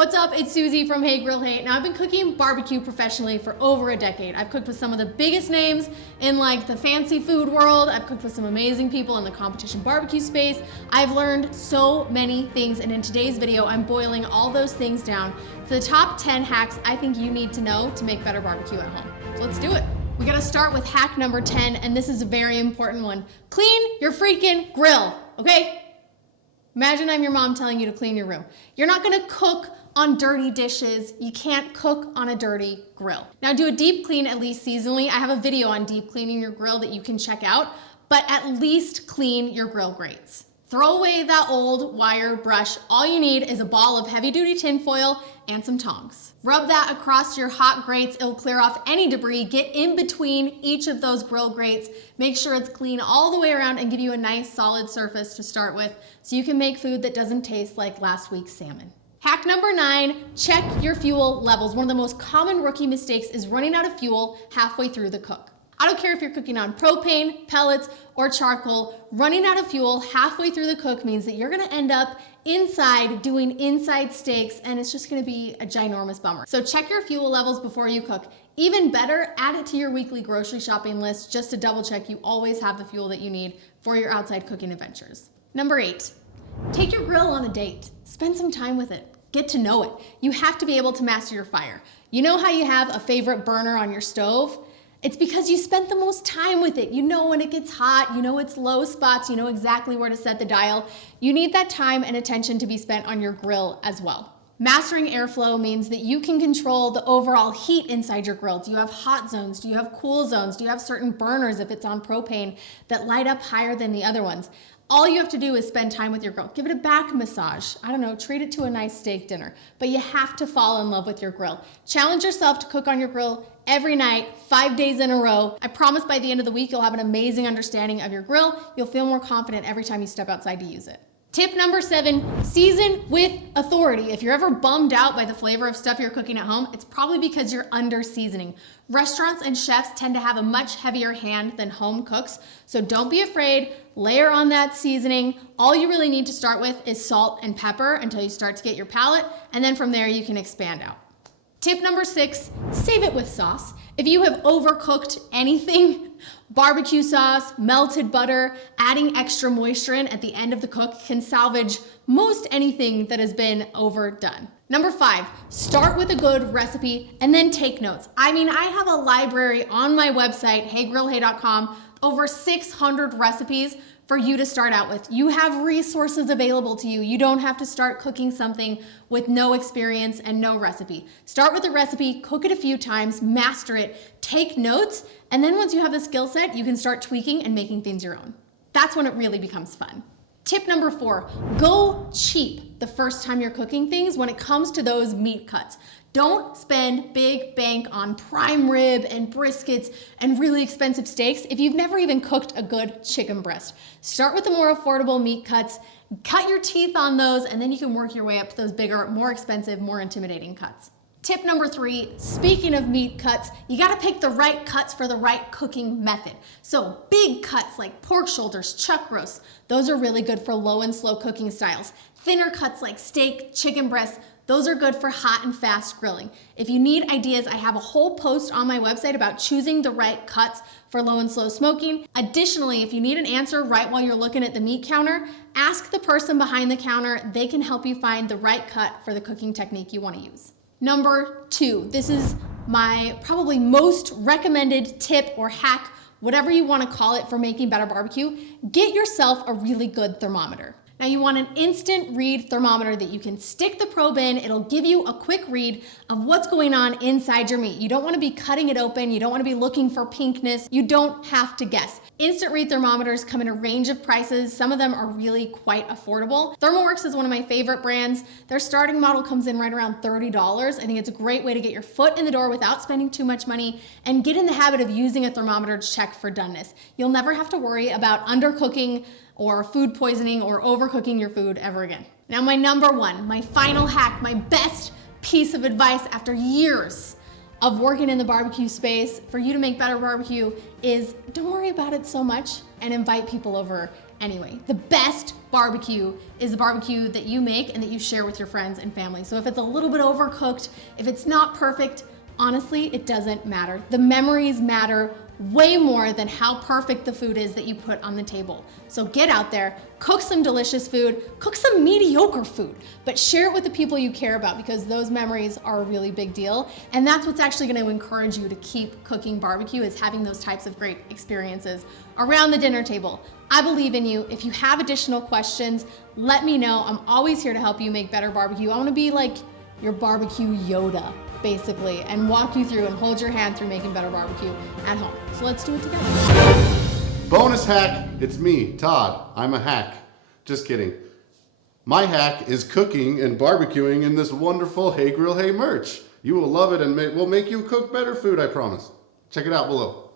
What's up? It's Susie from Hey Grill Hey. Now I've been cooking barbecue professionally for over a decade. I've cooked with some of the biggest names in like the fancy food world. I've cooked with some amazing people in the competition barbecue space. I've learned so many things, and in today's video, I'm boiling all those things down to the top 10 hacks I think you need to know to make better barbecue at home. So let's do it. We gotta start with hack number 10, and this is a very important one. Clean your freaking grill, okay? Imagine I'm your mom telling you to clean your room. You're not gonna cook on dirty dishes. You can't cook on a dirty grill. Now do a deep clean at least seasonally. I have a video on deep cleaning your grill that you can check out, but at least clean your grill grates. Throw away that old wire brush. All you need is a ball of heavy duty tin foil and some tongs. Rub that across your hot grates. It'll clear off any debris. Get in between each of those grill grates. Make sure it's clean all the way around and give you a nice solid surface to start with so you can make food that doesn't taste like last week's salmon. Hack number 9, check your fuel levels. One of the most common rookie mistakes is running out of fuel halfway through the cook. I don't care if you're cooking on propane, pellets, or charcoal, running out of fuel halfway through the cook means that you're gonna end up inside doing inside steaks, and it's just gonna be a ginormous bummer. So check your fuel levels before you cook. Even better, add it to your weekly grocery shopping list just to double check you always have the fuel that you need for your outside cooking adventures. Number 8, take your grill on a date. Spend some time with it. Get to know it. You have to be able to master your fire. You know how you have a favorite burner on your stove? It's because you spent the most time with it. You know when it gets hot, you know its low spots, you know exactly where to set the dial. You need that time and attention to be spent on your grill as well. Mastering airflow means that you can control the overall heat inside your grill. Do you have hot zones? Do you have cool zones? Do you have certain burners, if it's on propane, that light up higher than the other ones? All you have to do is spend time with your grill. Give it a back massage. I don't know, treat it to a nice steak dinner. But you have to fall in love with your grill. Challenge yourself to cook on your grill every night, 5 days in a row. I promise by the end of the week, you'll have an amazing understanding of your grill. You'll feel more confident every time you step outside to use it. Tip number 7, season with authority. If you're ever bummed out by the flavor of stuff you're cooking at home, it's probably because you're under seasoning. Restaurants and chefs tend to have a much heavier hand than home cooks, so don't be afraid, layer on that seasoning. All you really need to start with is salt and pepper until you start to get your palate, and then from there you can expand out. Tip number 6, save it with sauce. If you have overcooked anything, barbecue sauce, melted butter, adding extra moisture in at the end of the cook can salvage most anything that has been overdone. Number 5, start with a good recipe and then take notes. I mean, I have a library on my website, heygrillhey.com, over 600 recipes for you to start out with. You have resources available to you. You don't have to start cooking something with no experience and no recipe. Start with a recipe, cook it a few times, master it, take notes, and then once you have the skill set, you can start tweaking and making things your own. That's when it really becomes fun. Tip number 4, go cheap the first time you're cooking things when it comes to those meat cuts. Don't spend big bank on prime rib and briskets and really expensive steaks if you've never even cooked a good chicken breast. Start with the more affordable meat cuts, cut your teeth on those, and then you can work your way up to those bigger, more expensive, more intimidating cuts. Tip number 3, speaking of meat cuts, you gotta pick the right cuts for the right cooking method. So big cuts like pork shoulders, chuck roasts, those are really good for low and slow cooking styles. Thinner cuts like steak, chicken breasts, those are good for hot and fast grilling. If you need ideas, I have a whole post on my website about choosing the right cuts for low and slow smoking. Additionally, if you need an answer right while you're looking at the meat counter, ask the person behind the counter. They can help you find the right cut for the cooking technique you want to use. Number 2, this is my probably most recommended tip or hack, whatever you want to call it, for making better barbecue. Get yourself a really good thermometer. Now you want an instant read thermometer that you can stick the probe in. It'll give you a quick read of what's going on inside your meat. You don't want to be cutting it open. You don't want to be looking for pinkness. You don't have to guess. Instant read thermometers come in a range of prices. Some of them are really quite affordable. ThermoWorks is one of my favorite brands. Their starting model comes in right around $30. I think it's a great way to get your foot in the door without spending too much money and get in the habit of using a thermometer to check for doneness. You'll never have to worry about undercooking or food poisoning or overcooking your food ever again. Now my number 1, my final hack, my best piece of advice after years of working in the barbecue space for you to make better barbecue is don't worry about it so much and invite people over anyway. The best barbecue is the barbecue that you make and that you share with your friends and family. So if it's a little bit overcooked, if it's not perfect, honestly, it doesn't matter. The memories matter way more than how perfect the food is that you put on the table. So get out there, cook some delicious food, cook some mediocre food, but share it with the people you care about because those memories are a really big deal. And that's what's actually gonna encourage you to keep cooking barbecue, is having those types of great experiences around the dinner table. I believe in you. If you have additional questions, let me know. I'm always here to help you make better barbecue. I wanna be like your barbecue Yoda, basically, and walk you through and hold your hand through making better barbecue at home. So let's do it together. Bonus hack, it's me, Todd. I'm a hack. Just kidding. My hack is cooking and barbecuing in this wonderful Hey Grill Hey merch. You will love it and we'll make you cook better food, I promise. Check it out below.